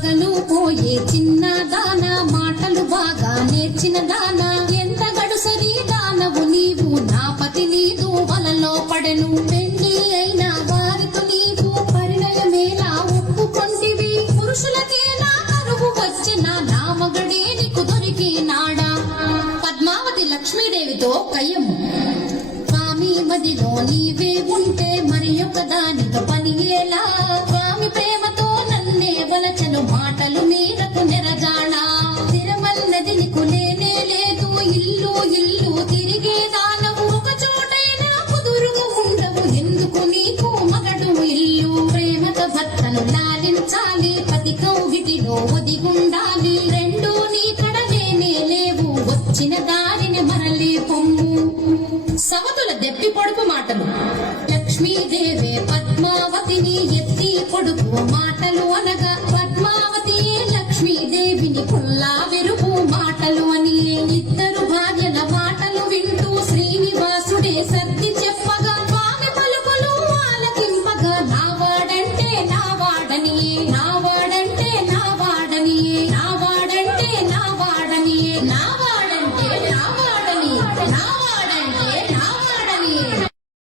పగలు పోయే చిన్న దాన మాటలు బాగా నేర్చిన దాన ఎంత గడుసరి దానవు నీవు నా పతి నీదు వలలో పడెను పెళ్లి అయిన వారితో నీవు పరిణయమేలా ఒప్పుకొంటివి పురుషులకేలా కరువు వచ్చిన నా మగడే నీకు దొరికినాడా పద్మావతి లక్ష్మీదేవితో కయ్యము స్వామి మదిలో నీవే ఉంటే మరి ఒక దానితో పనియేలా స్వామి ప్రేమతో నన్నే వలచను మాటలు మీరకు నెరజాడా స్థిరమన్నది నీకు లేనే లేదు ఇల్లు ఇల్లు తిరిగే దానవు ఒక చోటైనా కుదురుగా ఉండవు ఎందుకు నీకు మగడు ఇల్లు ప్రేమతో భర్తను లాలించాలి పతి కౌగిటిలో ఒదిగుండాలి రెండు నీ కడలేనే లేవు వచ్చిన దారిని మరలి పొమ్ము సవతుల దెప్పి పొడుపు మాటలు లక్ష్మీదేవే పద్మావతిని ఎత్తి పొడుపు మాటలు అనగా పద్మావతి లక్ష్మీదేవిని పుల్లా విరుపు మాటలు అని ఇద్దరు భార్యల మాటలు వింటూ శ్రీనివాసుడే సర్ది చెప్పగా స్వామి పలుకులు ఆలకింపగా నావాడంటే నావాడనియే నావాడంటే నావాడనియే నావాడంటే నావాడనియే నా